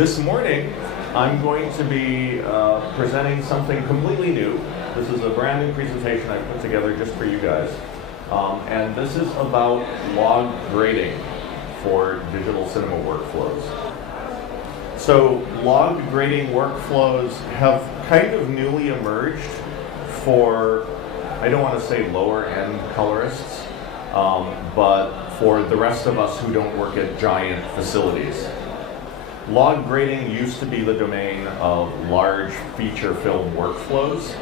This morning, I'm going to be presenting something completely new. This is a brand new presentation I put together just for you guys. And this is about log grading for digital cinema workflows. So log grading workflows have kind of newly emerged for, I don't want to say lower end colorists, but for the rest of us who don't work at giant facilities. Log grading used to be the domain of large feature film workflows,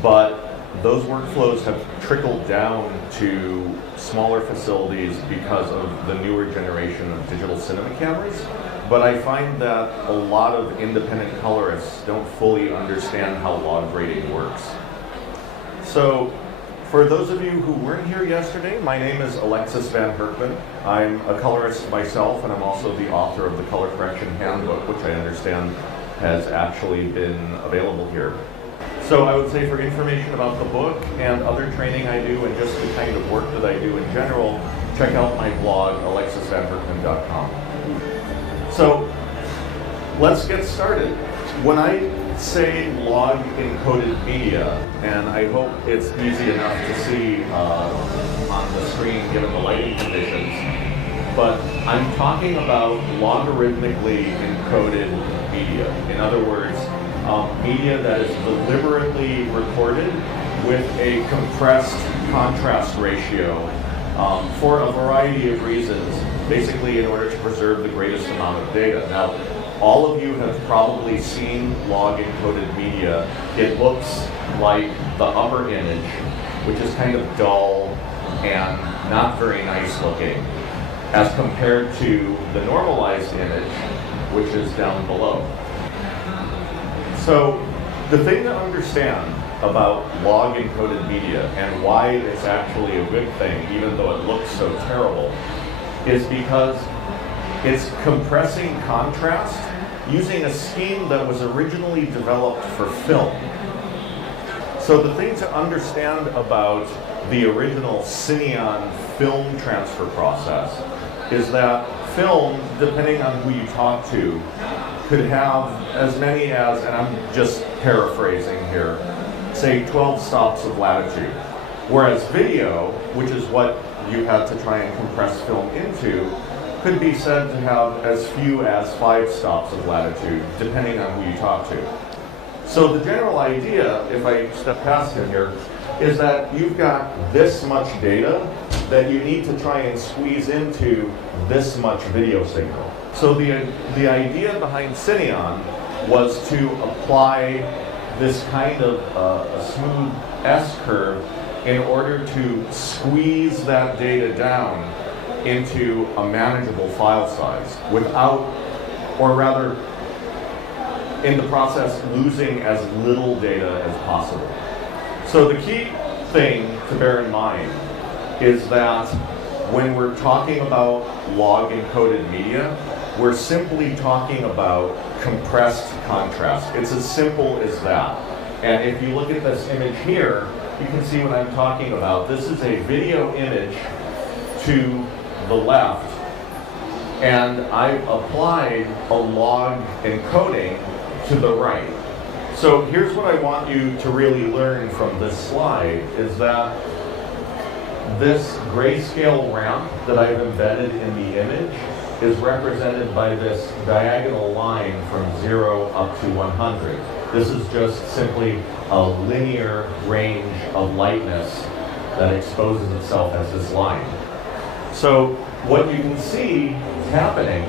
but those workflows have trickled down to smaller facilities because of the newer generation of digital cinema cameras. But I find that a lot of independent colorists don't fully understand how log grading works. So for those of you who weren't here yesterday, my name is Alexis van Hurkman. I'm a colorist myself, and I'm also the author of the Color Correction Handbook, which I understand has actually been available here. So I would say for information about the book and other training I do and just the kind of work that I do in general, check out my blog, alexisvanhurkman.com. So let's get started. When I say log encoded media, and I hope it's easy enough to see on the screen given the lighting conditions, but I'm talking about logarithmically encoded media. In other words, media that is deliberately recorded with a compressed contrast ratio for a variety of reasons, basically in order to preserve the greatest amount of data. Now, all of you have probably seen log encoded media. It looks like the upper image, which is kind of dull and not very nice looking, as compared to the normalized image, which is down below. So the thing to understand about log encoded media and why it's actually a good thing, even though it looks so terrible, is because it's compressing contrast using a scheme that was originally developed for film. So the thing to understand about the original Cineon film transfer process is that film, depending on who you talk to, could have as many as, and I'm just paraphrasing here, say 12 stops of latitude. Whereas video, which is what you had to try and compress film into, could be said to have as few as 5 stops of latitude, depending on who you talk to. So the general idea, if I step past it here, is that you've got this much data that you need to try and squeeze into this much video signal. So the idea behind Cineon was to apply this kind of a smooth S-curve in order to squeeze that data down into a manageable file size without, or rather, in the process, losing as little data as possible. So the key thing to bear in mind is that when we're talking about log encoded media, we're simply talking about compressed contrast. It's as simple as that. And if you look at this image here, you can see what I'm talking about. This is a video image to the left, and I've applied a log encoding to the right. So here's what I want you to really learn from this slide is that this grayscale ramp that I've embedded in the image is represented by this diagonal line from 0 up to 100. This is just simply a linear range of lightness that exposes itself as this line. So what you can see happening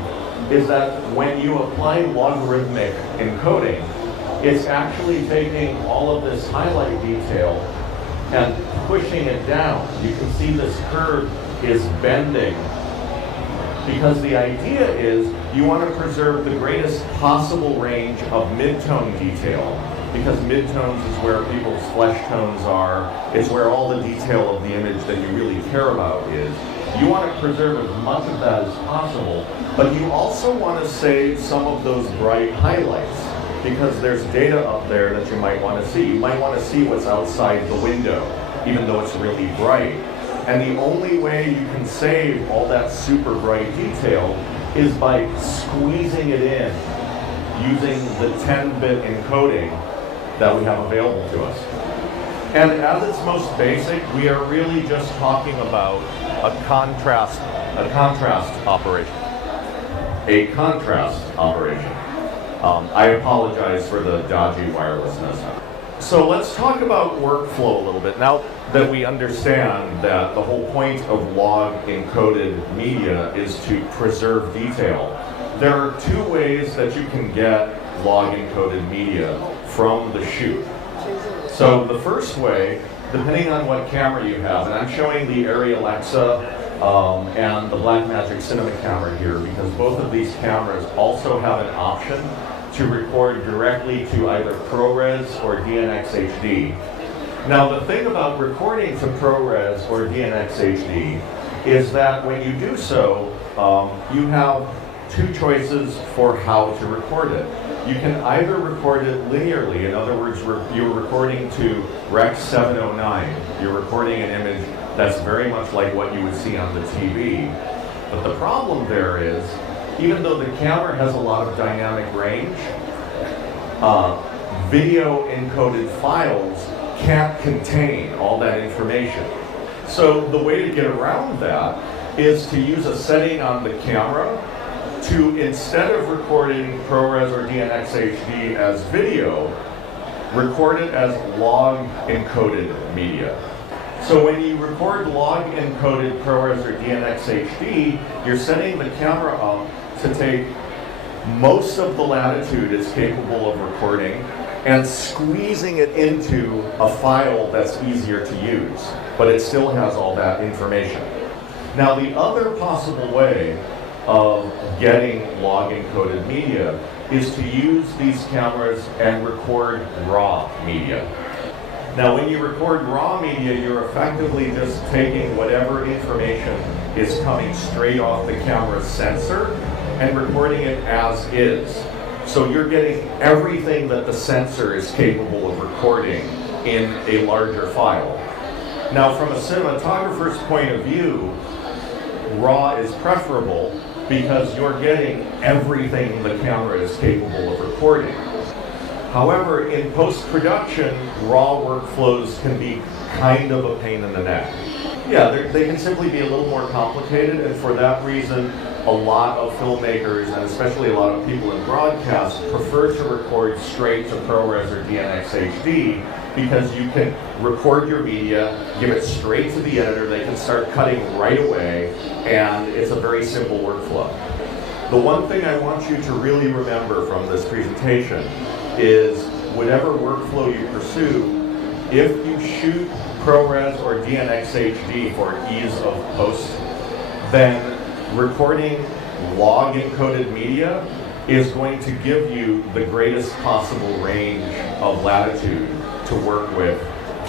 is that when you apply logarithmic encoding, it's actually taking all of this highlight detail and pushing it down. You can see this curve is bending because the idea is you want to preserve the greatest possible range of midtone detail, because midtones is where people's flesh tones are. It's where all the detail of the image that you really care about is. You want to preserve as much of that as possible, but you also want to save some of those bright highlights because there's data up there that you might want to see. You might want to see what's outside the window, even though it's really bright. And the only way you can save all that super bright detail is by squeezing it in using the 10-bit encoding that we have available to us. And at its most basic, we are really just talking about a contrast operation. A contrast operation. I apologize for the dodgy wirelessness. So let's talk about workflow a little bit. Now that we understand that the whole point of log encoded media is to preserve detail, there are two ways that you can get log encoded media from the shoot. So the first way, depending on what camera you have, and I'm showing the Arri Alexa and the Blackmagic Cinema camera here because both of these cameras also have an option to record directly to either ProRes or DNx HD. Now the thing about recording to ProRes or DNx HD is that when you do so, you have two choices for how to record it. You can either record it linearly, in other words, you're recording to Rec 709. You're recording an image that's very much like what you would see on the TV. But the problem there is, even though the camera has a lot of dynamic range, video encoded files can't contain all that information. So the way to get around that is to use a setting on the camera to, instead of recording ProRes or DNx HD as video, record it as log encoded media. So when you record log encoded ProRes or DNx HD, you're setting the camera up to take most of the latitude it's capable of recording and squeezing it into a file that's easier to use, but it still has all that information. Now the other possible way of getting log encoded media is to use these cameras and record raw media. Now when you record raw media, you're effectively just taking whatever information is coming straight off the camera's sensor and recording it as is. So you're getting everything that the sensor is capable of recording in a larger file. Now from a cinematographer's point of view, raw is preferable because you're getting everything the camera is capable of recording. However, in post-production, raw workflows can be kind of a pain in the neck. Yeah, they can simply be a little more complicated, and for that reason, a lot of filmmakers, and especially a lot of people in broadcast, prefer to record straight to ProRes or DNx HD because you can record your media, give it straight to the editor, they can start cutting right away, and it's a very simple workflow. The one thing I want you to really remember from this presentation is whatever workflow you pursue, if you shoot ProRes or DNx HD for ease of post, then recording log encoded media is going to give you the greatest possible range of latitude to work with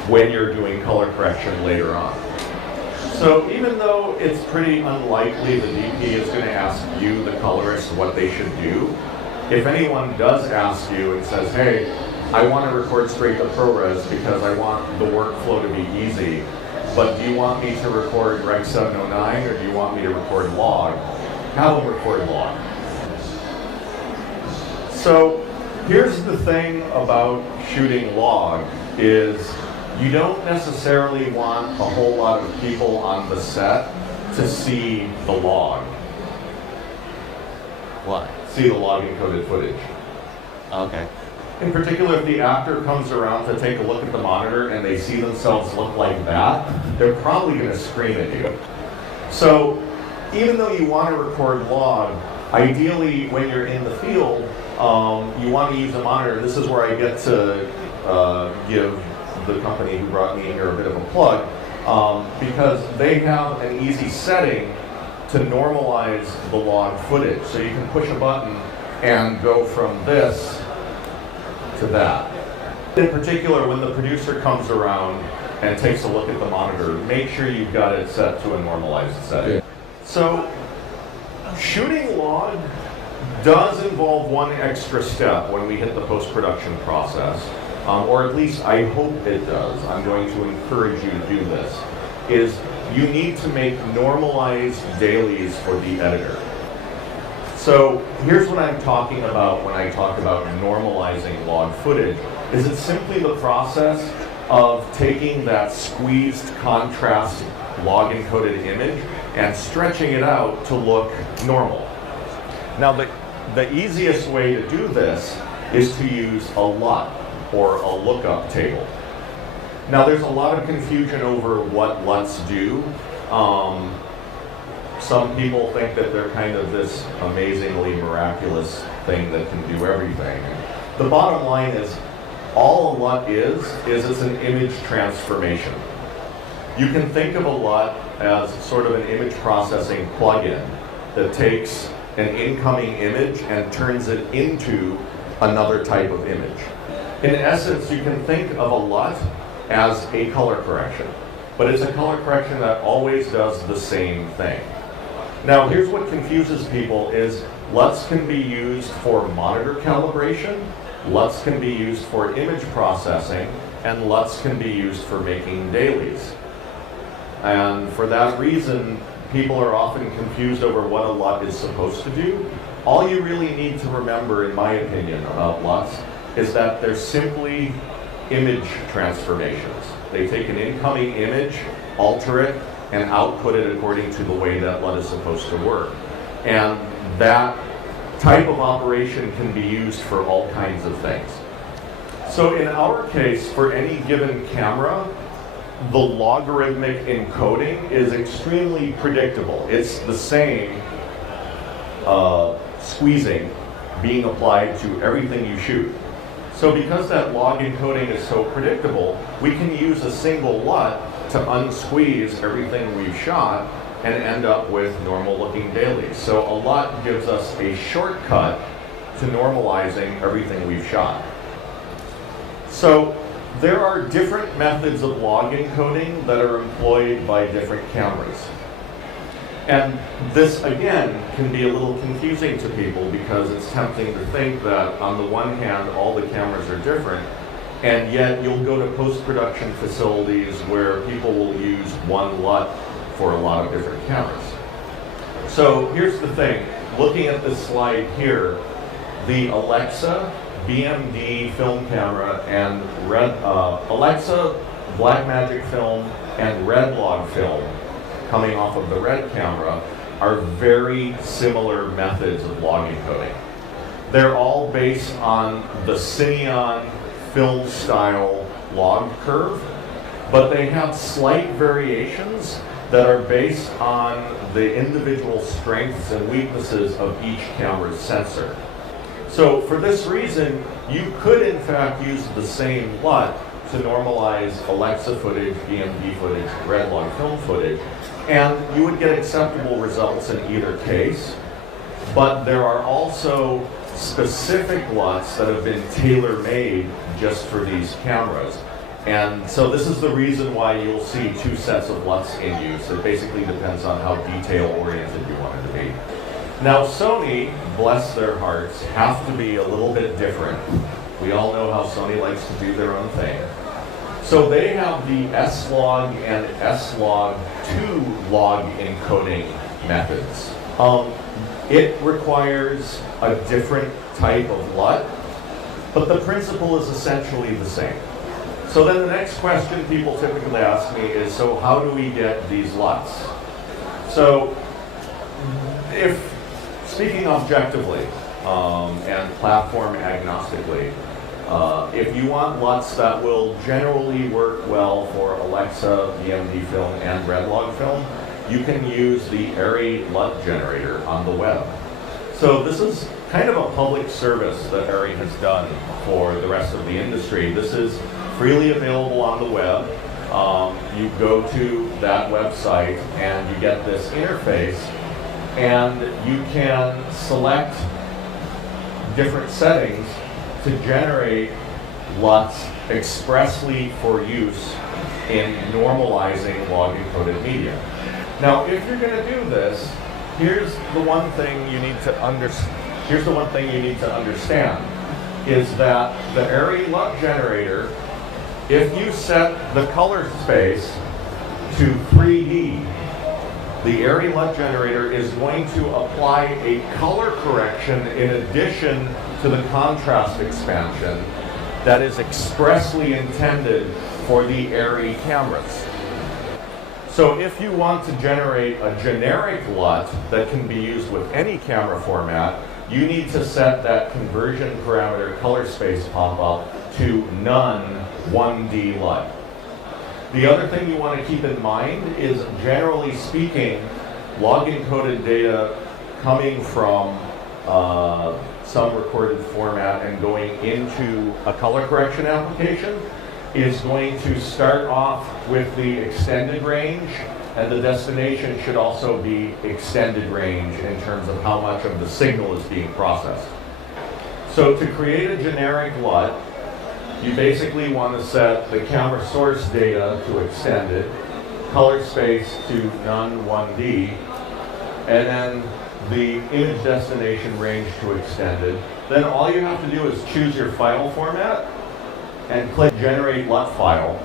when you're doing color correction later on. So even though it's pretty unlikely the DP is going to ask you, the colorist, what they should do, if anyone does ask you and says, hey, I want to record straight to ProRes because I want the workflow to be easy, but do you want me to record Rec 709 or do you want me to record log? Have them record log. So here's the thing about shooting log is you don't necessarily want a whole lot of people on the set to see the log. What? See the log encoded footage. Okay. In particular, if the actor comes around to take a look at the monitor and they see themselves look like that, they're probably going to scream at you. So even though you want to record log, ideally when you're in the field, you want to use a monitor. This is where I get to give the company who brought me here a bit of a plug, because they have an easy setting to normalize the log footage. So you can push a button and go from this to that. In particular, when the producer comes around and takes a look at the monitor, make sure you've got it set to a normalized setting. Yeah. So shooting log does involve one extra step when we hit the post-production process, or at least I hope it does. I'm going to encourage you to do this, is you need to make normalized dailies for the editor. So here's what I'm talking about when I talk about normalizing log footage. Is it simply the process of taking that squeezed contrast log encoded image and stretching it out to look normal? Now the easiest way to do this is to use a LUT, or a lookup table. Now there's a lot of confusion over what LUTs do. Some people think that they're kind of this amazingly miraculous thing that can do everything. The bottom line is, all a LUT is it's an image transformation. You can think of a LUT as sort of an image processing plugin that takes an incoming image and turns it into another type of image. In essence, you can think of a LUT as a color correction, but it's a color correction that always does the same thing. Now, here's what confuses people is LUTs can be used for monitor calibration, LUTs can be used for image processing, and LUTs can be used for making dailies. And for that reason, people are often confused over what a LUT is supposed to do. All you really need to remember, in my opinion, about LUTs is that they're simply image transformations. They take an incoming image, alter it, and output it according to the way that LUT is supposed to work. And that type of operation can be used for all kinds of things. So in our case, for any given camera, the logarithmic encoding is extremely predictable. It's the same squeezing being applied to everything you shoot. So because that log encoding is so predictable, we can use a single LUT to unsqueeze everything we've shot and end up with normal looking dailies. So a LUT gives us a shortcut to normalizing everything we've shot. So there are different methods of log encoding that are employed by different cameras. And this, again, can be a little confusing to people because it's tempting to think that on the one hand, all the cameras are different, and yet you'll go to post-production facilities where people will use one LUT for a lot of different cameras. So here's the thing, looking at this slide here, the Alexa BMD film camera and Alexa Blackmagic film and Red Log film coming off of the Red camera are very similar methods of log encoding. They're all based on the Cineon film style log curve, but they have slight variations that are based on the individual strengths and weaknesses of each camera's sensor. So for this reason, you could in fact use the same LUT to normalize Alexa footage, BMD footage, Red Log film footage, and you would get acceptable results in either case. But there are also specific LUTs that have been tailor-made just for these cameras. And so this is the reason why you'll see two sets of LUTs in use. It basically depends on how detail-oriented you want it to be. Now Sony, bless their hearts, have to be a little bit different. We all know how Sony likes to do their own thing. So they have the S-Log and S-Log2 log encoding methods. It requires a different type of LUT, but the principle is essentially the same. So then the next question people typically ask me is, so how do we get these LUTs? So if speaking objectively and platform agnostically, if you want LUTs that will generally work well for Alexa, BMD film, and Red Log film, you can use the ARRI LUT generator on the web. So this is kind of a public service that ARRI has done for the rest of the industry. This is freely available on the web. You go to that website and you get this interface, and you can select different settings to generate LUTs expressly for use in normalizing log encoded media. Now, if you're going to do this, here's the one thing you need to understand is that the ARRI LUT generator, if you set the color space to 3D, the Array LUT generator is going to apply a color correction in addition to the contrast expansion that is expressly intended for the Array cameras. So if you want to generate a generic LUT that can be used with any camera format, you need to set that conversion parameter color space pop-up to none 1D LUT. The other thing you want to keep in mind is, generally speaking, log encoded data coming from some recorded format and going into a color correction application is going to start off with the extended range, and the destination should also be extended range in terms of how much of the signal is being processed. So to create a generic LUT, you basically want to set the camera source data to extended, color space to none 1D, and then the image destination range to extended. Then all you have to do is choose your file format and click Generate LUT File,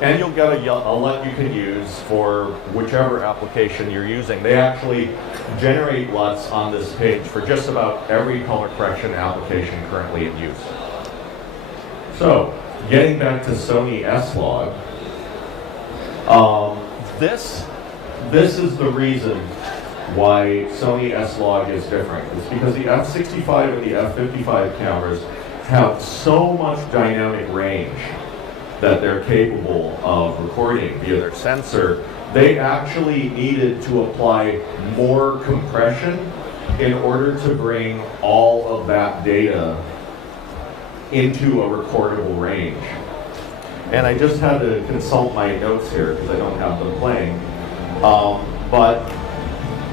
and you'll get a LUT you can use for whichever application you're using. They actually generate LUTs on this page for just about every color correction application currently in use. So, getting back to Sony S-Log, this is the reason why Sony S-Log is different. It's because the F65 and the F55 cameras have so much dynamic range that they're capable of recording via their sensor. They actually needed to apply more compression in order to bring all of that data into a recordable range. And I just had to consult my notes here because I don't have them playing. But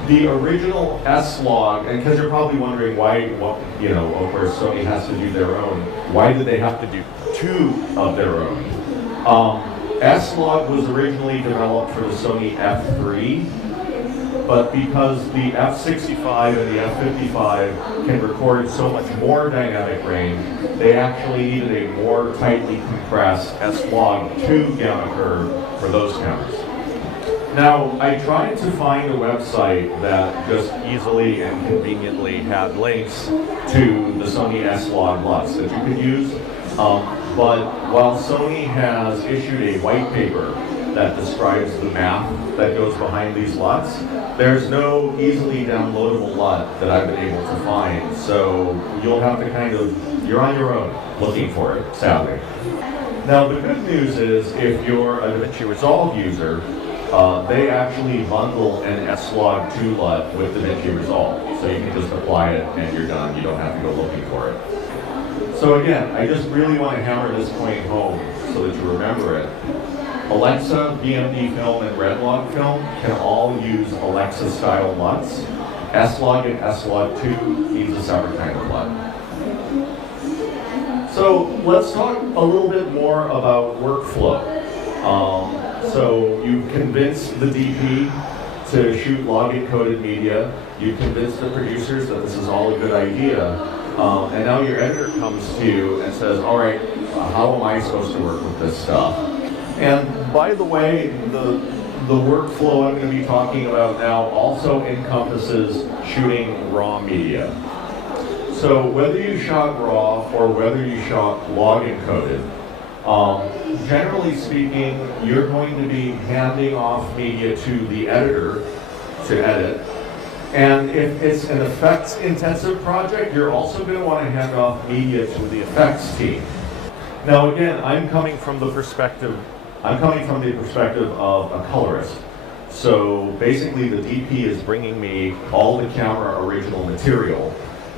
the original S-Log, and because you're probably wondering why, of course Sony has to do their own, why did they have to do two of their own? S-Log was originally developed for the Sony F3, but because the F65 and the F55 can record so much more dynamic range, they actually needed a more tightly compressed S-Log 2 gamma curve for those cameras. Now, I tried to find a website that just easily and conveniently had links to the Sony S-Log LUTs that you could use, but while Sony has issued a white paper that describes the math that goes behind these LUTs, there's no easily downloadable LUT that I've been able to find, so you'll have to you're on your own looking for it, sadly. Now, the good news is if you're a DaVinci Resolve user, they actually bundle an S-Log 2 LUT with DaVinci Resolve, so you can just apply it and you're done. You don't have to go looking for it. So again, I just really want to hammer this point home so that you remember it. Alexa, BMD film, and RedLog film can all use Alexa-style LUTs. S-Log and S-Log 2 needs a separate kind of LUT. So let's talk a little bit more about workflow. So you've convinced the DP to shoot log-encoded media. You've convinced the producers that this is all a good idea. And now your editor comes to you and says, all right, how am I supposed to work with this stuff? And by the way, the workflow I'm going to be talking about now also encompasses shooting raw media. So whether you shot raw or whether you shot log-encoded, generally speaking, you're going to be handing off media to the editor to edit. And if it's an effects-intensive project, you're also going to want to hand off media to the effects team. Now, again, I'm coming from the perspective of a colorist. So basically, the DP is bringing me all the camera original material,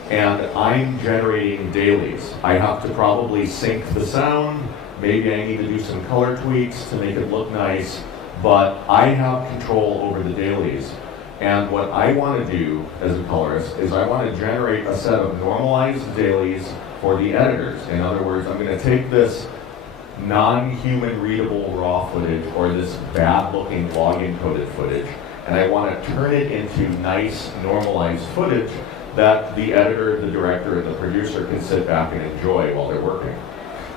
and I'm generating dailies. I have to probably sync the sound. Maybe I need to do some color tweaks to make it look nice, but I have control over the dailies. And what I want to do as a colorist is I want to generate a set of normalized dailies for the editors. In other words, I'm going to take this non-human readable raw footage or this bad-looking log-encoded footage, and I want to turn it into nice, normalized footage that the editor, the director, and the producer can sit back and enjoy while they're working.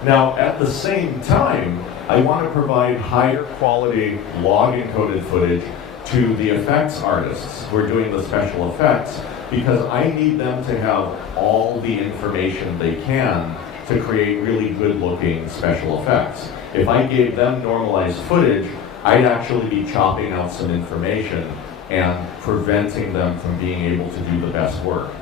Now, at the same time, I want to provide higher quality log-encoded footage to the effects artists who are doing the special effects, because I need them to have all the information they can to create really good-looking special effects. If I gave them normalized footage, I'd actually be chopping out some information and preventing them from being able to do the best work.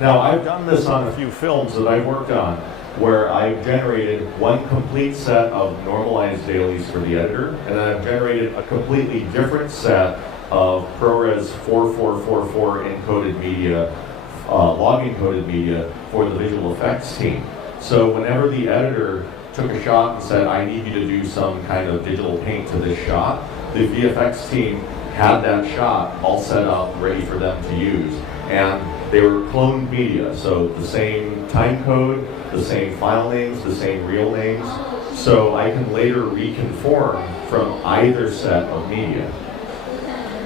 Now, I've done this on a few films that I've worked on, where I've generated one complete set of normalized dailies for the editor, and then I've generated a completely different set of ProRes 4444 encoded media, log encoded media for the visual effects team. So whenever the editor took a shot and said, I need you to do some kind of digital paint to this shot, the VFX team had that shot all set up, ready for them to use. And they were cloned media, so the same time code, the same file names, the same real names, so I can later reconform from either set of media.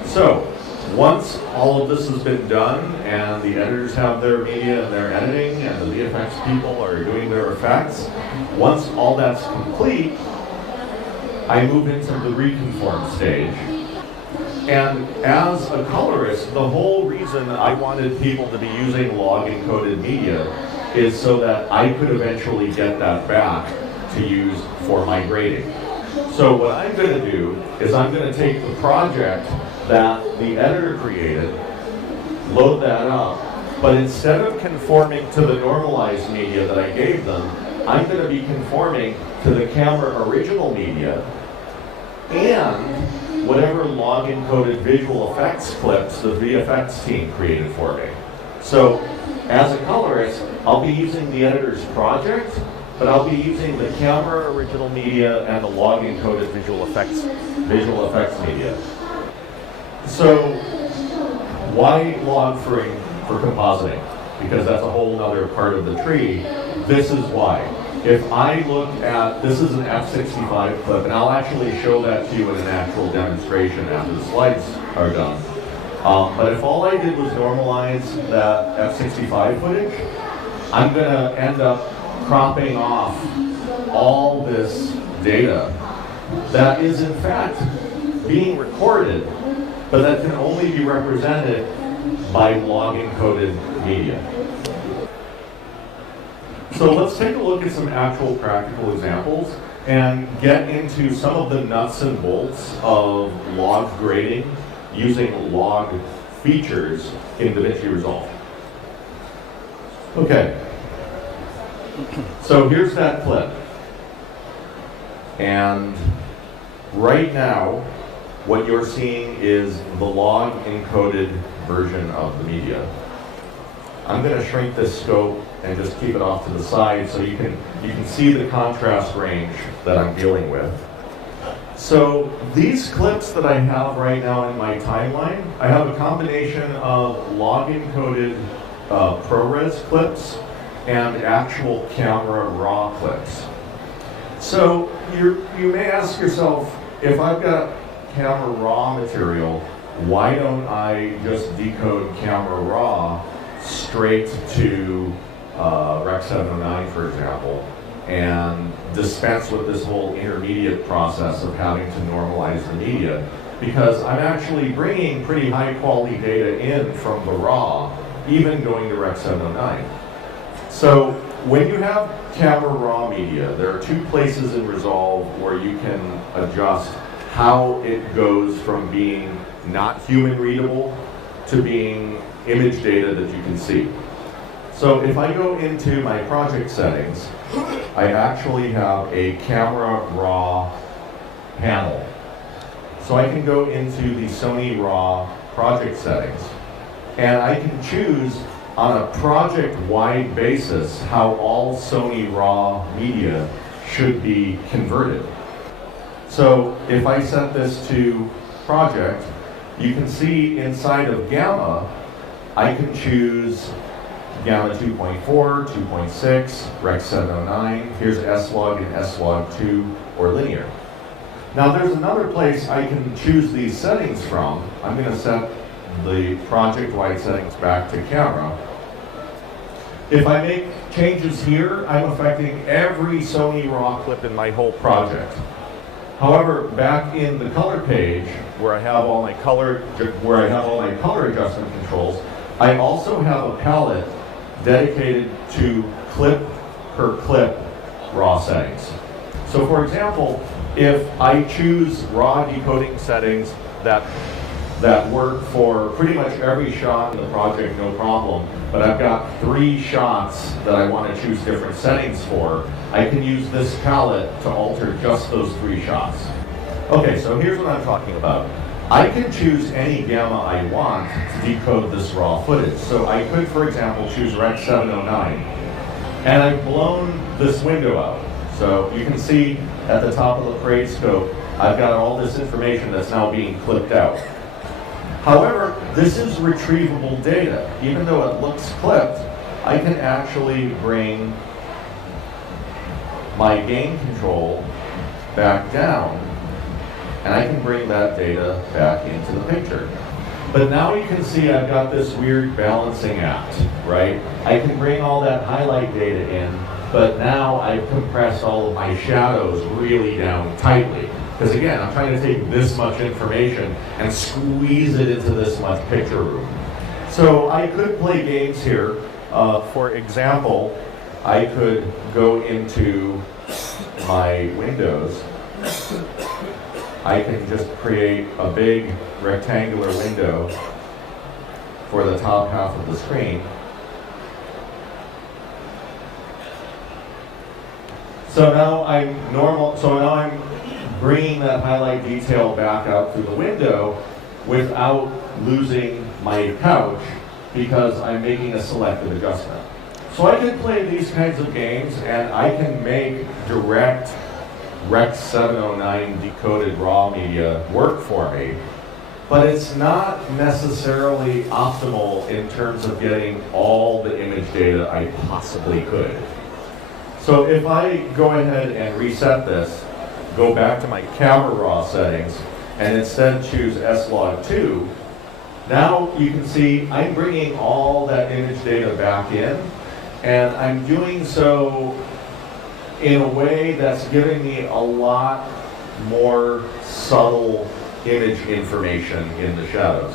So, once all of this has been done and the editors have their media and their editing and the VFX people are doing their effects, once all that's complete, I move into the reconform stage. And as a colorist, the whole reason I wanted people to be using log encoded media is so that I could eventually get that back to use for my grading. So what I'm going to do is I'm going to take the project that the editor created, load that up, but instead of conforming to the normalized media that I gave them, I'm going to be conforming to the camera original media and whatever log encoded visual effects clips the VFX team created for me. So as a colorist, I'll be using the editor's project, but I'll be using the camera original media and the log encoded visual effects media. So why log for compositing? Because that's a whole other part of the tree. This is why. If I look at, this is an F65 clip, and I'll actually show that to you in an actual demonstration after the slides are done. But if all I did was normalize that F65 footage, I'm going to end up cropping off all this data that is in fact being recorded, but that can only be represented by log encoded media. So let's take a look at some actual practical examples and get into some of the nuts and bolts of log grading using log features in DaVinci Resolve. Okay, so here's that clip. And right now, what you're seeing is the log encoded version of the media. I'm going to shrink this scope and just keep it off to the side so you can see the contrast range that I'm dealing with. So these clips that I have right now in my timeline, I have a combination of log encoded ProRes clips and actual camera raw clips. So you may ask yourself, if I've got camera raw material, why don't I just decode camera raw straight to Rec 709, for example, and dispense with this whole intermediate process of having to normalize the media, because I'm actually bringing pretty high quality data in from the raw, even going to Rec 709. So when you have camera raw media, there are two places in Resolve where you can adjust how it goes from being not human readable to being image data that you can see. So if I go into my project settings, I actually have a camera raw panel. So I can go into the Sony raw project settings, and I can choose on a project-wide basis how all Sony raw media should be converted. So if I set this to project, you can see inside of Gamma, I can choose Gamma 2.4, 2.6, Rec 709, here's S-Log and S-Log 2, or linear. Now there's another place I can choose these settings from. I'm going to set the project-wide settings back to camera. If I make changes here, I'm affecting every Sony raw clip in my whole project. However, back in the color page, where I have all my color adjustment controls, I also have a palette dedicated to clip per clip raw settings. So for example, if I choose raw decoding settings that work for pretty much every shot in the project, no problem, but I've got 3 shots that I want to choose different settings for, I can use this palette to alter just those 3 shots. Okay, so here's what I'm talking about. I can choose any gamma I want to decode this raw footage. So I could, for example, choose Rec 709. And I've blown this window out. So you can see at the top of the parade scope, I've got all this information that's now being clipped out. However, this is retrievable data. Even though it looks clipped, I can actually bring my gain control back down, and I can bring that data back into the picture. But now you can see I've got this weird balancing act, right? I can bring all that highlight data in, but now I've compressed all of my shadows really down tightly. Because again, I'm trying to take this much information and squeeze it into this much picture room. So I could play games here. For example, I could go into my windows. I can just create a big rectangular window for the top half of the screen. So now I'm bringing that highlight detail back out through the window without losing my couch because I'm making a selective adjustment. So I can play these kinds of games and I can make direct Rec 709 decoded raw media work for me, but it's not necessarily optimal in terms of getting all the image data I possibly could. So if I go ahead and reset this, go back to my camera raw settings, and instead choose S-Log2, now you can see I'm bringing all that image data back in, and I'm doing so in a way that's giving me a lot more subtle image information in the shadows.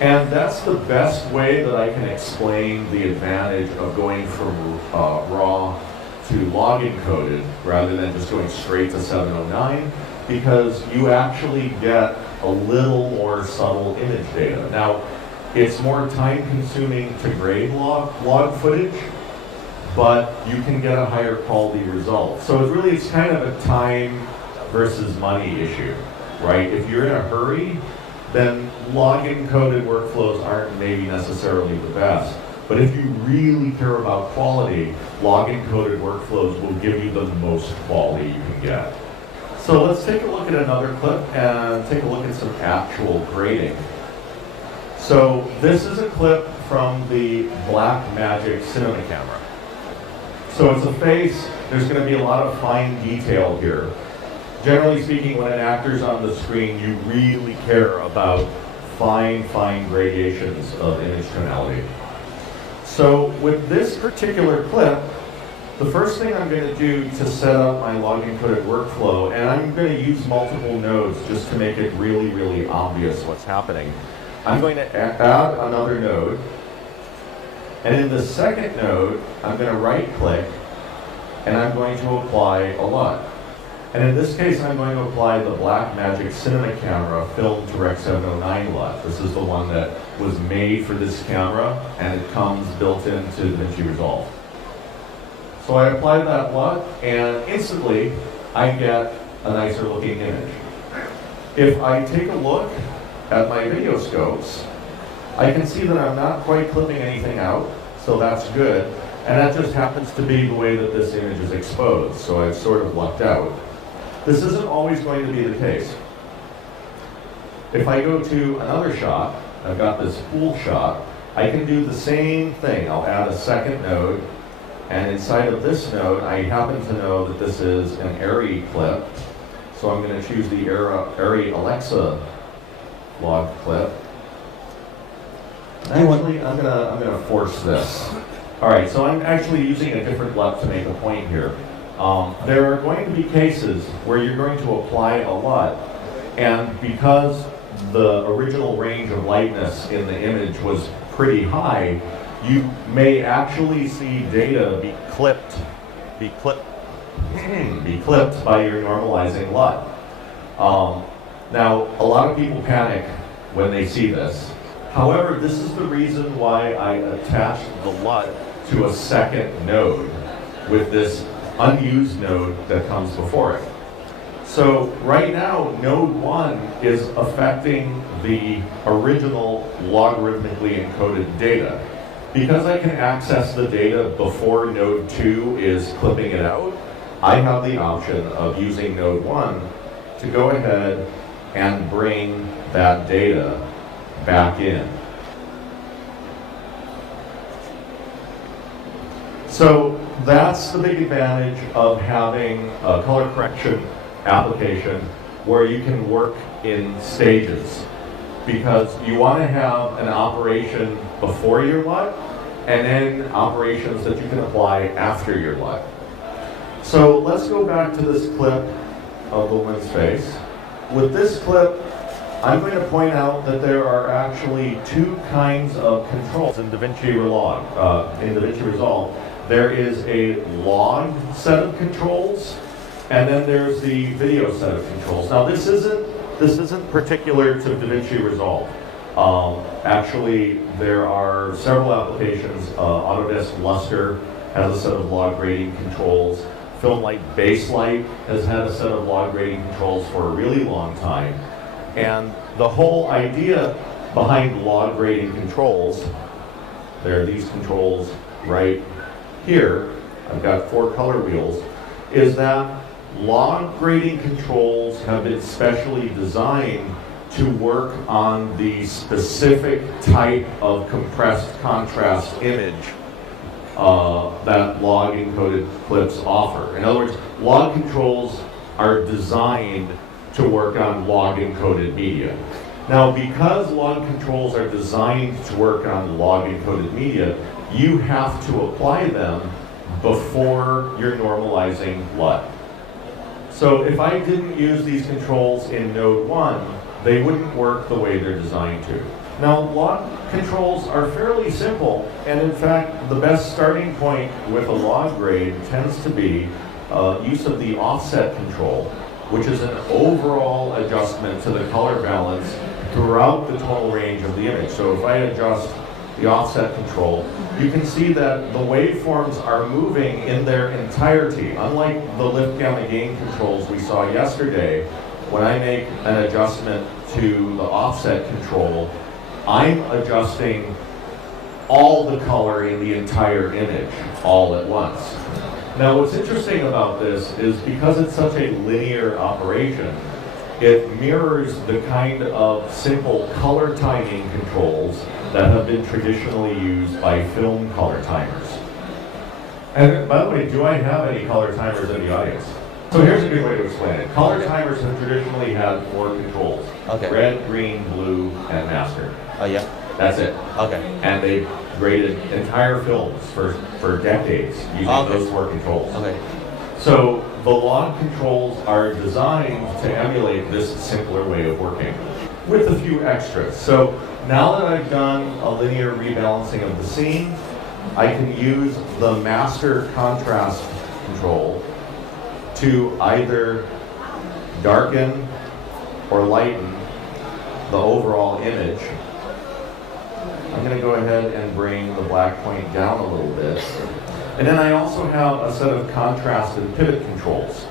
And that's the best way that I can explain the advantage of going from raw to log encoded rather than just going straight to 709, because you actually get a little more subtle image data. Now, it's more time consuming to grade log footage, but you can get a higher quality result. So it's kind of a time versus money issue, right? If you're in a hurry, then log encoded workflows aren't maybe necessarily the best. But if you really care about quality, log encoded workflows will give you the most quality you can get. So let's take a look at another clip and take a look at some actual grading. So this is a clip from the Blackmagic cinema camera. So it's a face, there's going to be a lot of fine detail here. Generally speaking, when an actor's on the screen, you really care about fine gradations of image tonality. So with this particular clip, the first thing I'm going to do to set up my log encoded workflow, and I'm going to use multiple nodes just to make it really obvious what's happening. I'm going to add another node, and in the second node, I'm going to right click, and I'm going to apply a LUT. And in this case, I'm going to apply the Blackmagic Cinema Camera Film to Rec 709 LUT. This is the one that was made for this camera, and it comes built into DaVinci Resolve. So I apply that LUT, and instantly, I get a nicer looking image. If I take a look at my video scopes, I can see that I'm not quite clipping anything out, so that's good. And that just happens to be the way that this image is exposed, so I've sort of lucked out. This isn't always going to be the case. If I go to another shot, I've got this pool shot, I can do the same thing. I'll add a second node, and inside of this node, I happen to know that this is an ARRI clip, so I'm going to choose the ARRI Alexa log clip. Actually, I'm gonna force this. All right, so I'm actually using a different LUT to make a point here. There are going to be cases where you're going to apply a LUT, and because the original range of lightness in the image was pretty high, you may actually see data be clipped by your normalizing LUT. Now, a lot of people panic when they see this. However, this is the reason why I attached the LUT to a second node with this unused node that comes before it. So right now, node 1 is affecting the original logarithmically encoded data. Because I can access the data before node 2 is clipping it out, I have the option of using node 1 to go ahead and bring that data back in. So that's the big advantage of having a color correction application where you can work in stages, because you want to have an operation before your LUT and then operations that you can apply after your LUT. So let's go back to this clip of the woman's face. With this clip, I'm going to point out that there are actually two kinds of controls in DaVinci Resolve. There is a log set of controls, and then there's the video set of controls. Now this isn't particular to DaVinci Resolve. Actually, there are several applications. Autodesk Luster has a set of log grading controls. Filmlight Baselight has had a set of log grading controls for a really long time. And the whole idea behind log grading controls, there are these controls right here, I've got 4 color wheels, is that log grading controls have been specially designed to work on the specific type of compressed contrast image that log encoded clips offer. In other words, log controls are designed to work on log encoded media. Now, because log controls are designed to work on log encoded media, you have to apply them before you're normalizing LUT. So if I didn't use these controls in node 1, they wouldn't work the way they're designed to. Now, log controls are fairly simple, and in fact, the best starting point with a log grade tends to be use of the offset control, which is an overall adjustment to the color balance throughout the total range of the image. So if I adjust the offset control, you can see that the waveforms are moving in their entirety. Unlike the lift, gamma, gain controls we saw yesterday, when I make an adjustment to the offset control, I'm adjusting all the color in the entire image all at once. Now, what's interesting about this is because it's such a linear operation, it mirrors the kind of simple color timing controls that have been traditionally used by film color timers. And by the way, do I have any color timers in the audience? So here's a good way to explain it. Color timers have traditionally had 4 controls. Okay. Red, green, blue, and master. Oh, yeah? That's it. Okay. And they've graded entire films for decades using those 4 controls. Okay. So the log controls are designed to emulate this simpler way of working with a few extras. So now that I've done a linear rebalancing of the scene, I can use the master contrast control to either darken or lighten the overall image. I'm going to go ahead and bring the black point down a little bit. And then I also have a set of contrast and pivot controls.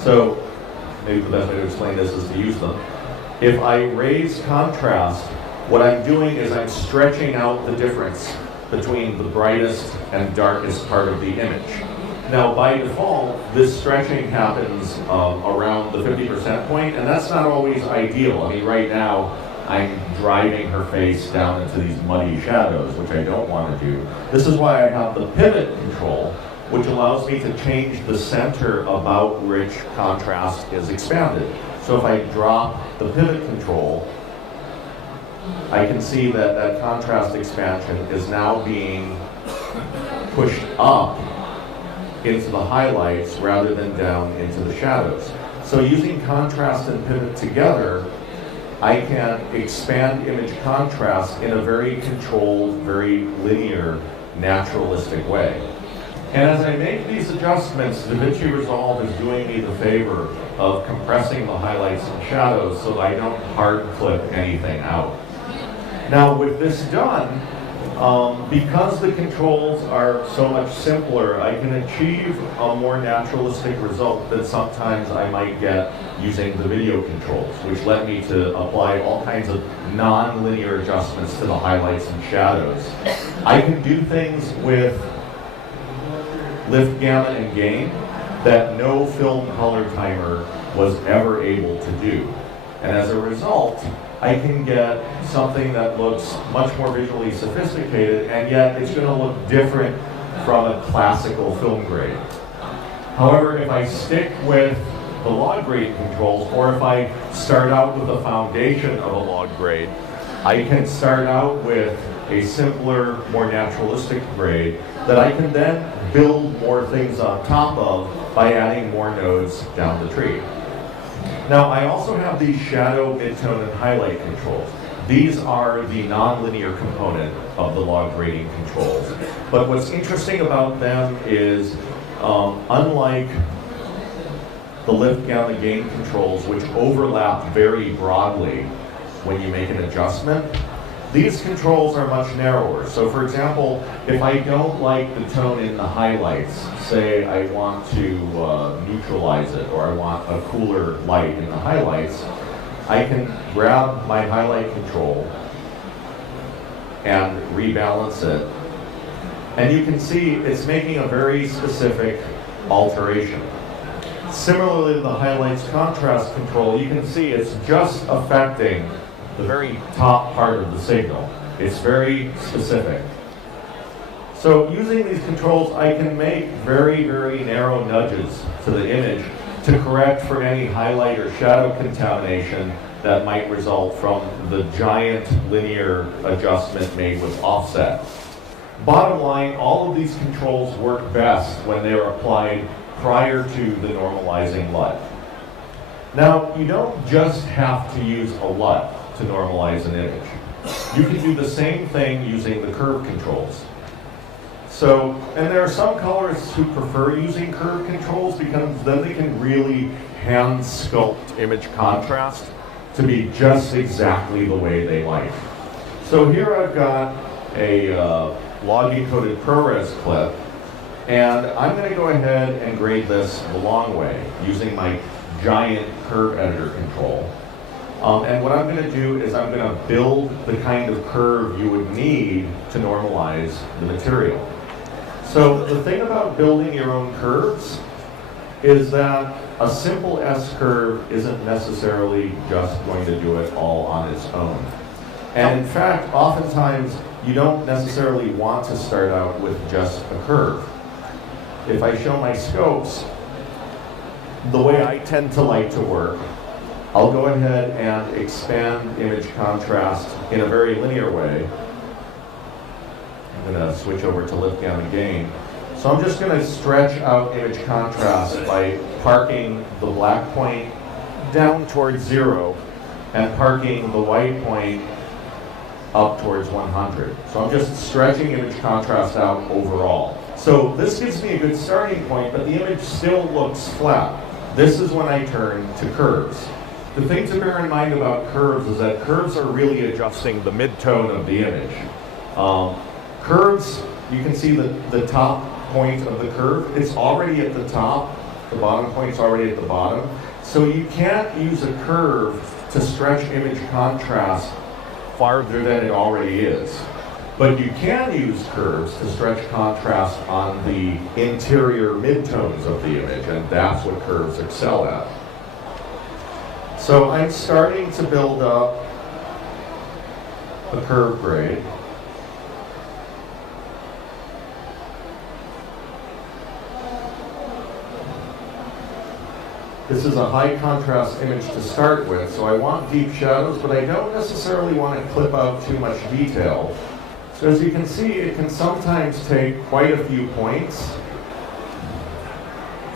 So maybe the best way to explain this is to use them. If I raise contrast, what I'm doing is I'm stretching out the difference between the brightest and darkest part of the image. Now, by default, this stretching happens around the 50% point, and that's not always ideal. I mean, right now, I'm driving her face down into these muddy shadows, which I don't want to do. This is why I have the pivot control, which allows me to change the center about which contrast is expanded. So if I drop the pivot control, I can see that that contrast expansion is now being pushed up into the highlights rather than down into the shadows. So using contrast and pivot together, I can expand image contrast in a very controlled, very linear, naturalistic way. And as I make these adjustments, DaVinci Resolve is doing me the favor of compressing the highlights and shadows so that I don't hard clip anything out. Now with this done, because the controls are so much simpler, I can achieve a more naturalistic result than sometimes I might get using the video controls, which let me to apply all kinds of non-linear adjustments to the highlights and shadows. I can do things with lift, gamma, and gain that no film color timer was ever able to do. And as a result, I can get something that looks much more visually sophisticated, and yet it's going to look different from a classical film grade. However, if I stick with the log grade controls, or if I start out with a foundation of a log grade, I can start out with a simpler, more naturalistic grade that I can then build more things on top of by adding more nodes down the tree. Now, I also have these shadow, midtone, and highlight controls. These are the nonlinear component of the log grading controls. But what's interesting about them is, unlike the lift, gamma, gain controls, which overlap very broadly when you make an adjustment, these controls are much narrower. So for example, if I don't like the tone in the highlights, say I want to neutralize it, or I want a cooler light in the highlights, I can grab my highlight control and rebalance it. And you can see it's making a very specific alteration. Similarly to the highlights contrast control, you can see it's just affecting the very top part of the signal. It's very specific. So using these controls, I can make very, very narrow nudges to the image to correct for any highlight or shadow contamination that might result from the giant linear adjustment made with offset. Bottom line, all of these controls work best when they are applied prior to the normalizing LUT. Now, you don't just have to use a LUT to normalize an image. You can do the same thing using the curve controls. So, and there are some colorists who prefer using curve controls because then they can really hand sculpt image contrast to be just exactly the way they like. So here I've got a log encoded ProRes clip, and I'm going to go ahead and grade this the long way using my giant curve editor control. And what I'm going to do is I'm going to build the kind of curve you would need to normalize the material. So the thing about building your own curves is that a simple S-curve isn't necessarily just going to do it all on its own. And in fact, oftentimes, you don't necessarily want to start out with just a curve. If I show my scopes, the way I tend to like to work, I'll go ahead and expand image contrast in a very linear way. I'm going to switch over to lift, gamma, gain. So I'm just going to stretch out image contrast by parking the black point down towards 0 and parking the white point up towards 100. So I'm just stretching image contrast out overall. So this gives me a good starting point, but the image still looks flat. This is when I turn to curves. The thing to bear in mind about curves is that curves are really adjusting the mid-tone of the image. Curves, you can see the top point of the curve, it's already at the top, the bottom point's already at the bottom. So you can't use a curve to stretch image contrast farther than it already is. But you can use curves to stretch contrast on the interior midtones of the image, and that's what curves excel at. So I'm starting to build up a curve grade. This is a high contrast image to start with, so I want deep shadows, but I don't necessarily want to clip out too much detail. So as you can see, it can sometimes take quite a few points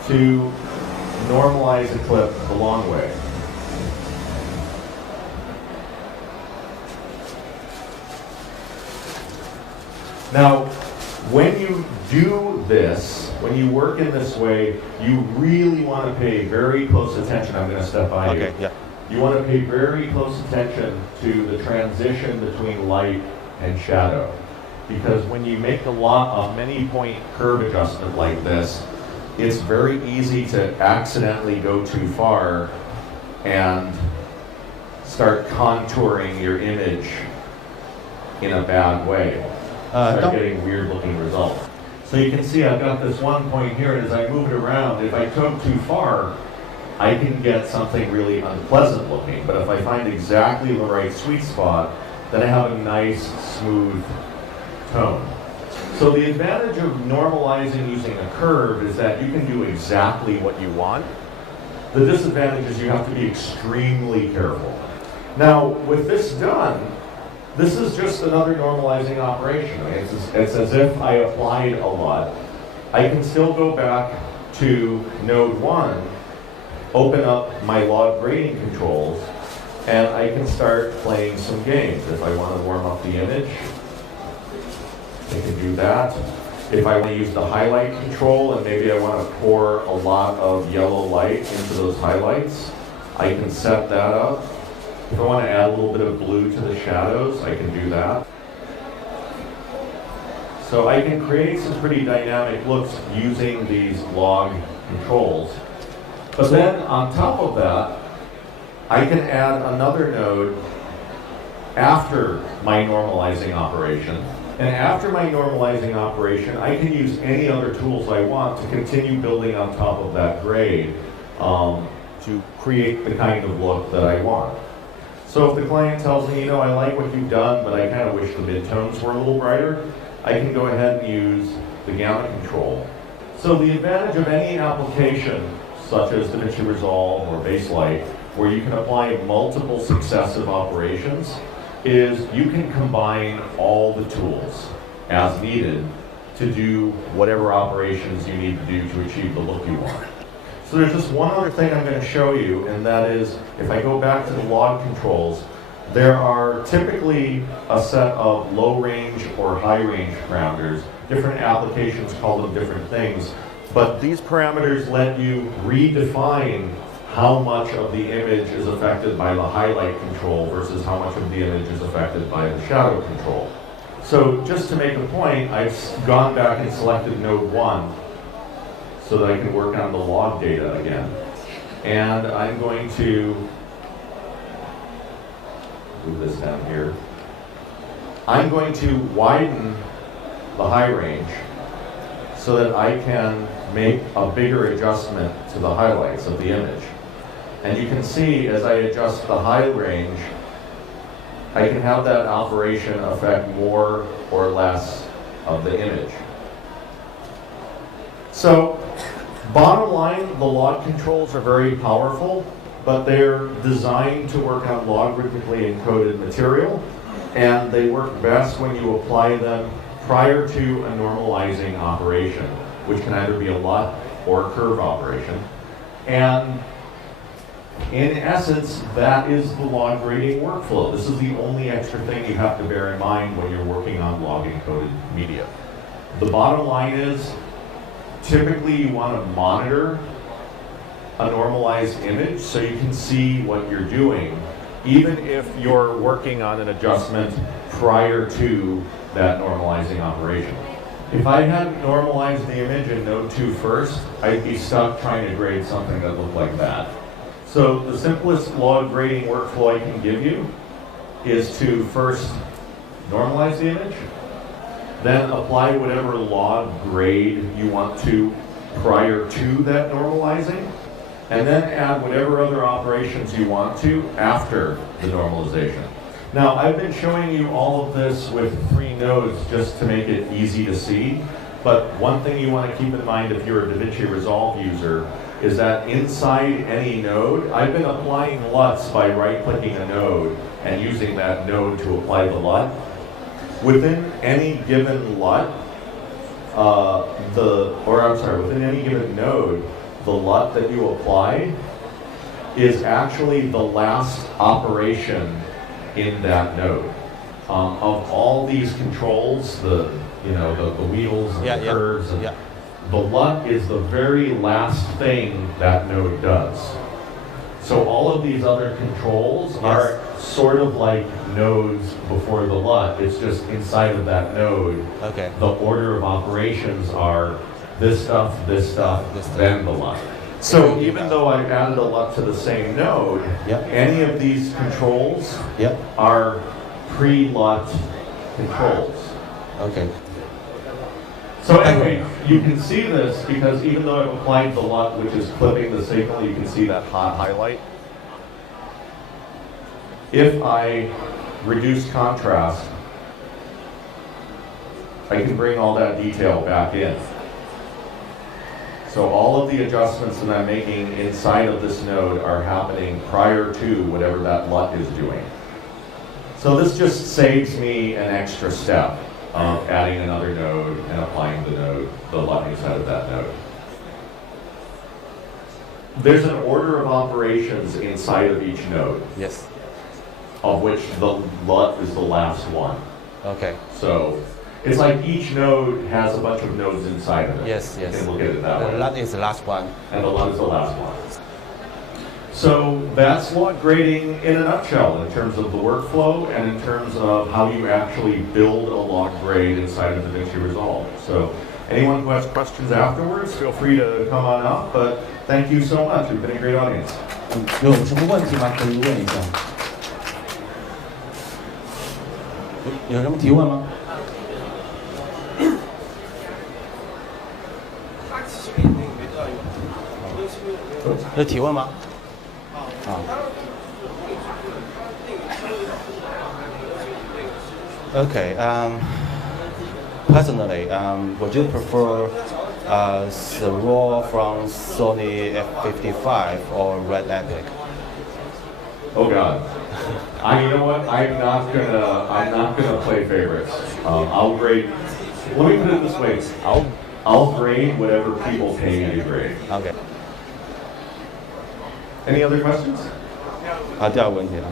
to normalize a clip the long way. Now, when you do this, when you work in this way, you really want to pay very close attention. I'm going to step by you. Yeah. You want to pay very close attention to the transition between light and shadow. Because when you make a many point curve adjustment like this, it's very easy to accidentally go too far and start contouring your image in a bad way. Start getting weird looking results. So you can see I've got this one point here, and as I move it around, if I go too far, I can get something really unpleasant looking. But if I find exactly the right sweet spot, then I have a nice, smooth tone. So the advantage of normalizing using a curve is that you can do exactly what you want. The disadvantage is you have to be extremely careful. Now, with this done, this is just another normalizing operation. Right? It's as if I applied a LUT. I can still go back to node 1, open up my log grading controls, and I can start playing some games. If I want to warm up the image, I can do that. If I want to use the highlight control and maybe I want to pour a lot of yellow light into those highlights, I can set that up. If I want to add a little bit of blue to the shadows, I can do that. So I can create some pretty dynamic looks using these log controls. But then on top of that, I can add another node after my normalizing operation. And after my normalizing operation, I can use any other tools I want to continue building on top of that grade to create the kind of look that I want. So if the client tells me, I like what you've done, but I kind of wish the midtones were a little brighter, I can go ahead and use the gamma control. So the advantage of any application, such as DaVinci Resolve or Baselight, where you can apply multiple successive operations, is you can combine all the tools as needed to do whatever operations you need to do to achieve the look you want. So there's just one other thing I'm going to show you, and that is, if I go back to the log controls, there are typically a set of low range or high range parameters. Different applications call them different things, but these parameters let you redefine how much of the image is affected by the highlight control versus how much of the image is affected by the shadow control. So just to make a point, I've gone back and selected node 1 so that I can work on the log data again. And I'm going to move this down here. I'm going to widen the high range so that I can make a bigger adjustment to the highlights of the image. And you can see as I adjust the high range, I can have that operation affect more or less of the image. So, bottom line, the log controls are very powerful, but they're designed to work on logarithmically encoded material, and they work best when you apply them prior to a normalizing operation, which can either be a LUT or a curve operation. And in essence, that is the log grading workflow. This is the only extra thing you have to bear in mind when you're working on log encoded media. The bottom line is, typically you want to monitor a normalized image so you can see what you're doing, even if you're working on an adjustment prior to that normalizing operation. If I hadn't normalized the image in node 2 first, I'd be stuck trying to grade something that looked like that. So the simplest log grading workflow I can give you is to first normalize the image, then apply whatever log grade you want to prior to that normalizing, and then add whatever other operations you want to after the normalization. Now, I've been showing you all of this with 3 nodes just to make it easy to see, but one thing you want to keep in mind if you're a DaVinci Resolve user is that inside any node, I've been applying LUTs by right-clicking a node and using that node to apply the LUT. Within any given LUT, within any given node, the LUT that you apply is actually the last operation in that node. Of all these controls, the wheels and the curves, and the LUT is the very last thing that node does. So all of these other controls are sort of like nodes before the LUT. It's just inside of that node. Okay. The order of operations are this stuff, then the LUT. So even though I've added a LUT to the same node, any of these controls are pre-LUT controls. Okay. So anyway, you can see this because even though I've applied the LUT, which is clipping the signal, you can see that hot highlight. If I reduce contrast, I can bring all that detail back in. So all of the adjustments that I'm making inside of this node are happening prior to whatever that LUT is doing. So this just saves me an extra step of adding another node and applying the LUT inside of that node. There's an order of operations inside of each node. Yes. Of which the LUT is the last one. Okay. So it's like each node has a bunch of nodes inside of it. Yes. You can look at it that way. The LUT is the last one. And the LUT is the last one. So that's log grading in a nutshell in terms of the workflow and in terms of how you actually build a log grade inside of DaVinci Resolve. So anyone who has questions afterwards, feel free to come on up, but thank you so much. You've been a great audience. 有什么问题吗？可以问一下。有什么提问吗？有提问吗？Okay. Personally, would you prefer the RAW from Sony F55 or Red Epic? Oh God. You know what? I'm not gonna play favorites. I'll grade. Let me put it this way. I'll grade whatever people pay me to grade. Okay. Any other questions? 好，第二个问题了。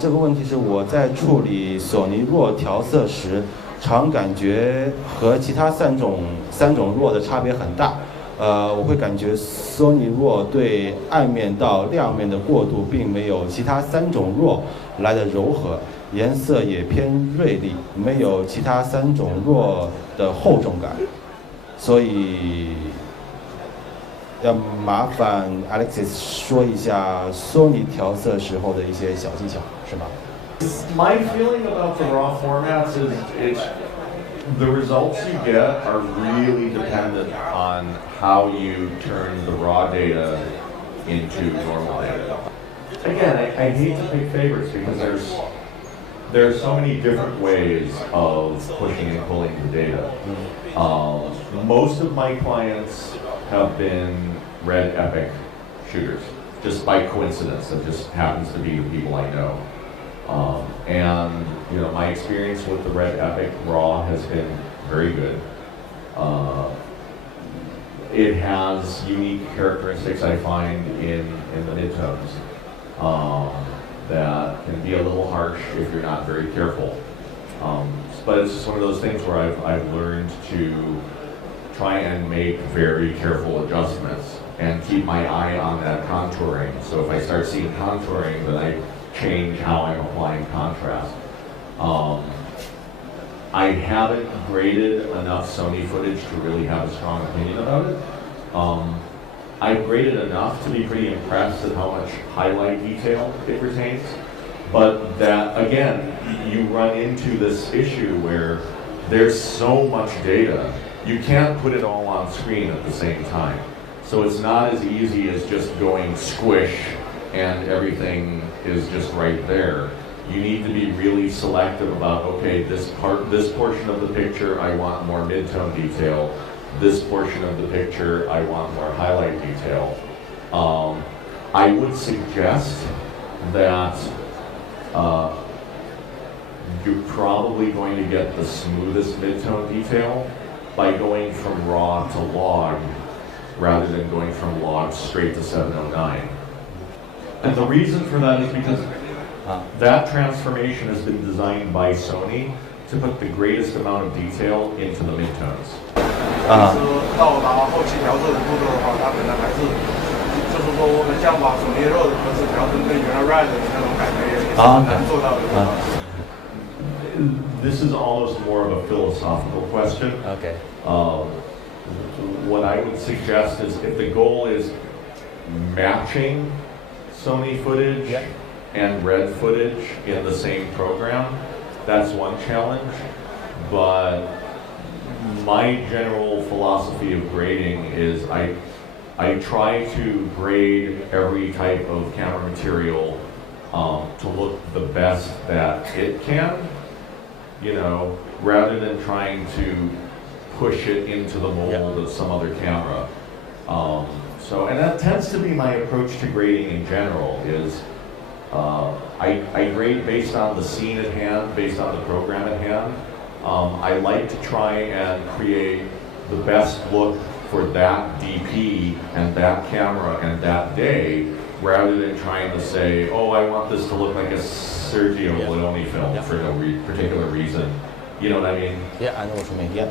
这个问题是我在处理索尼RAW调色时，常感觉和其他三种RAW的差别很大。我会感觉索尼RAW对暗面到亮面的过渡并没有其他三种RAW来的柔和，颜色也偏锐利，没有其他三种RAW的厚重感。所以要麻烦 Alexis 说一下索尼调色时候的一些小技巧，是吗？ My feeling about the raw formats is the results you get are really dependent on how you turn the raw data into normal data. Again, I hate to pick favorites because there's so many different ways of pushing and pulling the data. Most of my clients have been Red Epic shooters, just by coincidence. That just happens to be the people I know. And my experience with the Red Epic RAW has been very good. It has unique characteristics I find in the midtones that can be a little harsh if you're not very careful. But it's just one of those things where I've learned to try and make very careful adjustments and keep my eye on that contouring. So if I start seeing contouring, then I change how I'm applying contrast. I haven't graded enough Sony footage to really have a strong opinion about it. I've graded enough to be pretty impressed at how much highlight detail it retains. But that, again, you run into this issue where there's so much data, you can't put it all on screen at the same time. So it's not as easy as just going squish and everything is just right there. You need to be really selective about, okay, this portion of the picture, I want more mid-tone detail. This portion of the picture, I want more highlight detail. I would suggest that you're probably going to get the smoothest midtone detail by going from raw to log rather than going from log straight to 709. And the reason for that is because that transformation has been designed by Sony to put the greatest amount of detail into the midtones. 到达后期调色的步骤的话，它可能还是就是说我们想把索尼RAW的格式调成跟原来 RAD 的那种感觉也是很难做到的。This is almost more of a philosophical question. Okay. What I would suggest is if the goal is matching Sony footage and red footage in the same program, that's one challenge. But my general philosophy of grading is I try to grade every type of camera material to look the best that it can, you know, rather than trying to push it into the mold of some other camera. And that tends to be my approach to grading in general is I grade based on the scene at hand, based on the program at hand. I like to try and create the best look for that DP and that camera and that day, rather than trying to say, oh, I want this to look like a Sergio Leone film for no particular reason. You know what I mean? Yeah, I know what you mean. Yeah.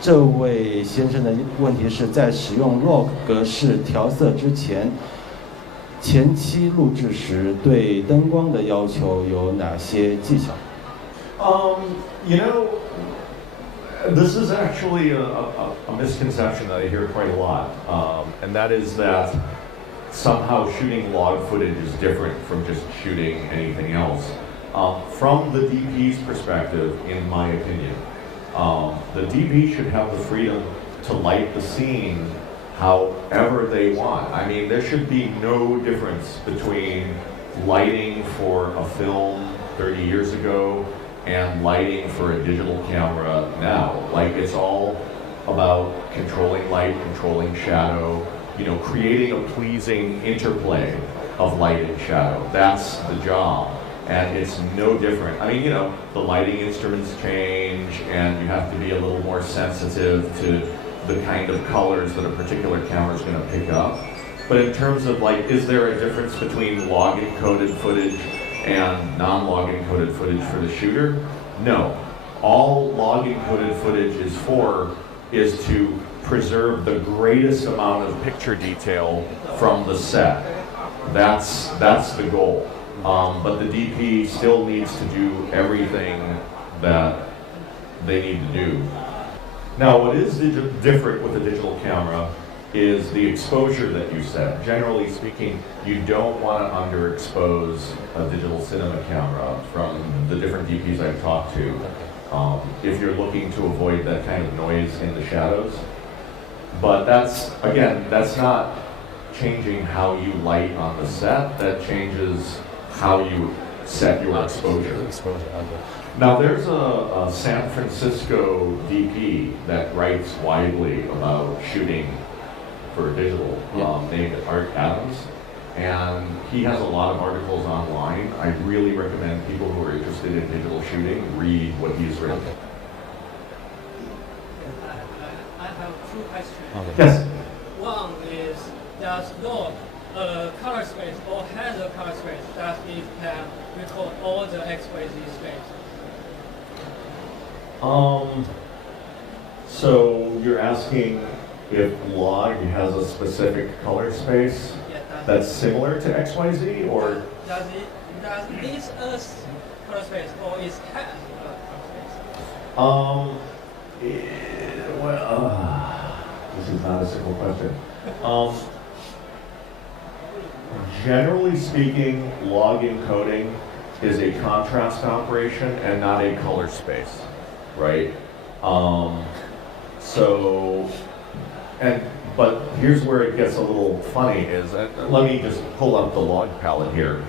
这位先生的问题是在使用 LOG 格式调色之前，前期录制时对灯光的要求有哪些技巧？ You know, this is actually a misconception that I hear quite a lot, and that is that somehow shooting log footage is different from just shooting anything else. From the DP's perspective, in my opinion, the DP should have the freedom to light the scene however they want. I mean, there should be no difference between lighting for a film 30 years ago and lighting for a digital camera now. Like, it's all about controlling light, controlling shadow, you know, creating a pleasing interplay of light and shadow. That's the job. And it's no different. I mean, you know, the lighting instruments change and you have to be a little more sensitive to the kind of colors that a particular camera is going to pick up. But in terms of, like, is there a difference between log encoded footage and non-log encoded footage for the shooter? No. All log encoded footage is to preserve the greatest amount of picture detail from the set. That's the goal. But the DP still needs to do everything that they need to do. Now, what is different with a digital camera is the exposure that you set. Generally speaking, you don't want to underexpose a digital cinema camera from the different DPs I've talked to. If you're looking to avoid that kind of noise in the shadows. But that's not changing how you light on the set. That changes how you set your exposure. Now, there's a San Francisco DP that writes widely about shooting for digital, named Art Adams, and he has a lot of articles online. I really recommend people who are interested in digital shooting read what he's written. I have two questions. Yes. One is, does log color space or has a color space that it can record all the XYZ space? So you're asking if log has a specific color space that's similar to XYZ, or does this color space or is has a color space? This is not a simple question. Generally speaking, log encoding is a contrast operation and not a color space, right? But here's where it gets a little funny is, let me just pull up the log palette here.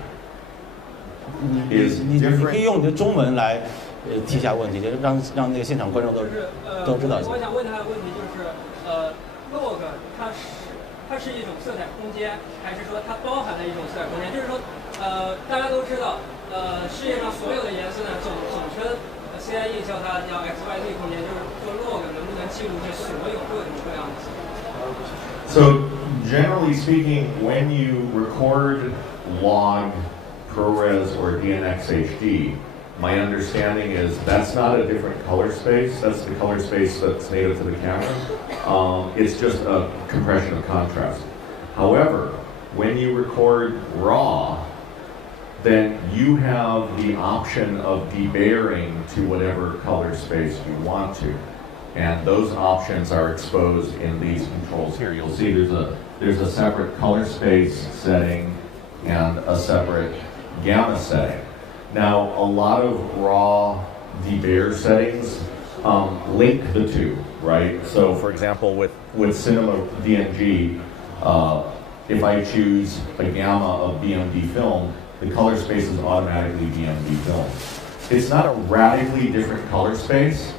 你可以用你的中文来提一下问题，就是让那个现场观众都知道一下。我想问他的问题就是，log 它是它是一种色彩空间，还是说它包含了一种色彩空间？就是说，大家都知道，世界上所有的颜色呢，总称CIE 叫它叫 XYZ 空间，就是说 log 能不能记录这所有各种各样的色。So generally speaking, when you record log, ProRes, or DNx HD, my understanding is that's not a different color space. That's the color space that's native to the camera. It's just a compression of contrast. However, when you record raw, then you have the option of debayering to whatever color space you want to. And those options are exposed in these controls here. You'll see there's a separate color space setting and a separate gamma setting. Now, a lot of raw debayer settings link the two, right? So, for example, with Cinema DNG, if I choose a gamma of BMD film, the color space is automatically BMD film. It's not a radically different color space,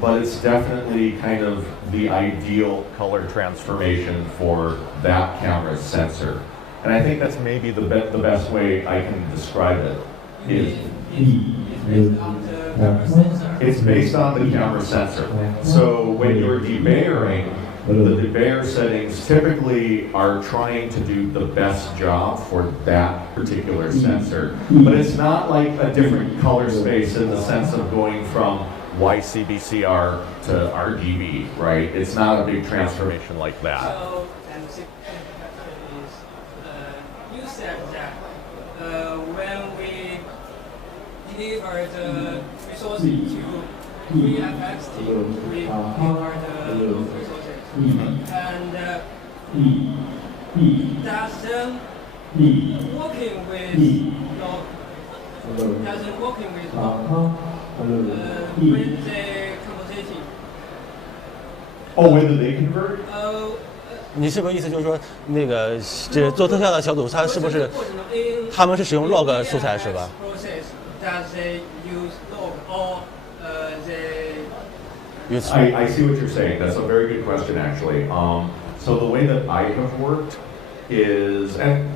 but it's definitely kind of the ideal color transformation for that camera's sensor. And I think that's maybe the best way I can describe it. It's based on the camera sensor. So when you're debayering, the debayer settings typically are trying to do the best job for that particular sensor. But it's not like a different color space in the sense of going from YCBCR to RGB, right? It's not a big transformation like that. So, and the question is, you said that when we deliver the resources to VFX team, we deliver the resources. And that's them working with log, doesn't working with log, when they compositing. Oh, when do they convert? 你是不是意思就是说，那个这做特效的小组，他是不是他们是使用 log 素材是吧？ Does they use log or they? I see what you're saying. That's a very good question, actually. So the way that I have worked is, and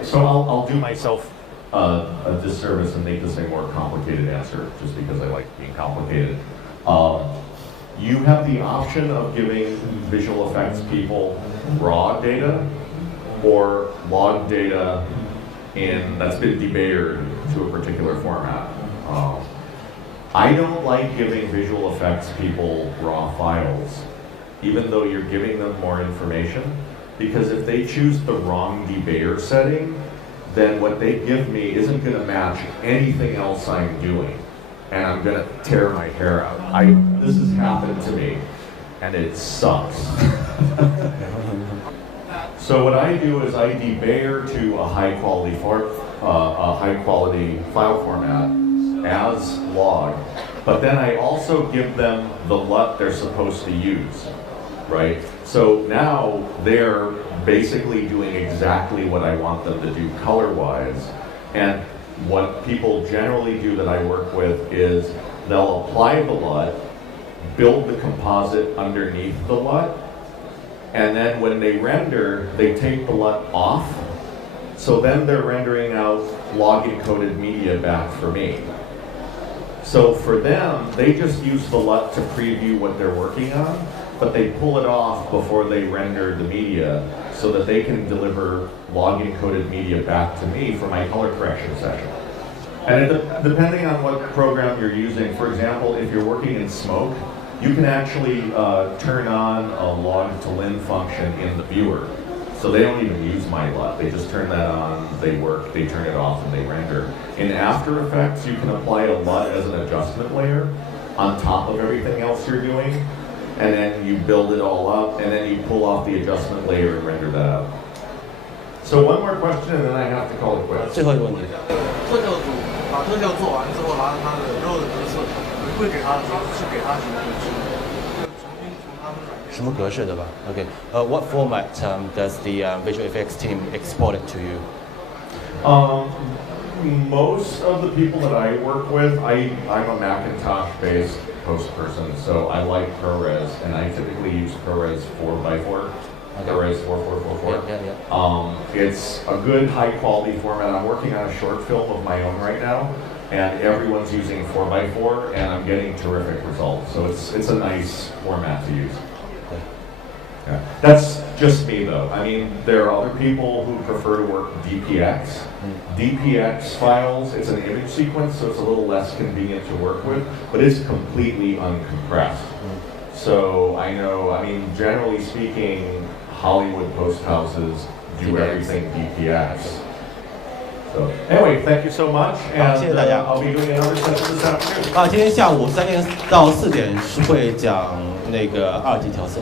so I'll do myself a disservice and make this a more complicated answer, just because I like being complicated. You have the option of giving visual effects people raw data or log data that's been debayered to a particular format. I don't like giving visual effects people raw files, even though you're giving them more information, because if they choose the wrong debayer setting, then what they give me isn't going to match anything else I'm doing, and I'm going to tear my hair out. This has happened to me, and it sucks. So what I do is I debayer to a high quality file format as log, but then I also give them the LUT they're supposed to use, right? So now they're basically doing exactly what I want them to do color-wise, and what people generally do that I work with is they'll apply the LUT, build the composite underneath the LUT, and then when they render, they take the LUT off, so then they're rendering out log-encoded media back for me. So for them, they just use the LUT to preview what they're working on, but they pull it off before they render the media so that they can deliver log-encoded media back to me for my color correction session. And depending on what program you're using, for example, if you're working in smoke, you can actually turn on a log-to-lin function in the viewer. So they don't even use my LUT. They just turn that on, they work, they turn it off, and they render. In After Effects, you can apply a LUT as an adjustment layer on top of everything else you're doing, and then you build it all up, and then you pull off the adjustment layer and render that out. So one more question, and then I have to call it quits. 最后一个问题。特效组把特效做完之后，拿着他的肉的格式回馈给他的时候，是给他几个格式，重新从他们软件。什么格式对吧 ？Okay. What format does the visual effects team export it to you? Most of the people that I work with, I'm a Macintosh-based post person, so I like ProRes, and I typically use ProRes 4x4 Arrays 4444. It's a good high quality format. I'm working on a short film of my own right now, and everyone's using 4x4, and I'm getting terrific results. So it's a nice format to use. Yeah. That's just me though. I mean, there are other people who prefer to work DPX. DPX files, it's an image sequence, so it's a little less convenient to work with, but it's completely uncompressed. So I know, I mean, generally speaking, Hollywood post houses do everything DPX. So anyway, thank you so much, and I'll be doing another session this afternoon. 今天下午3点到4点是会讲那个2级调色。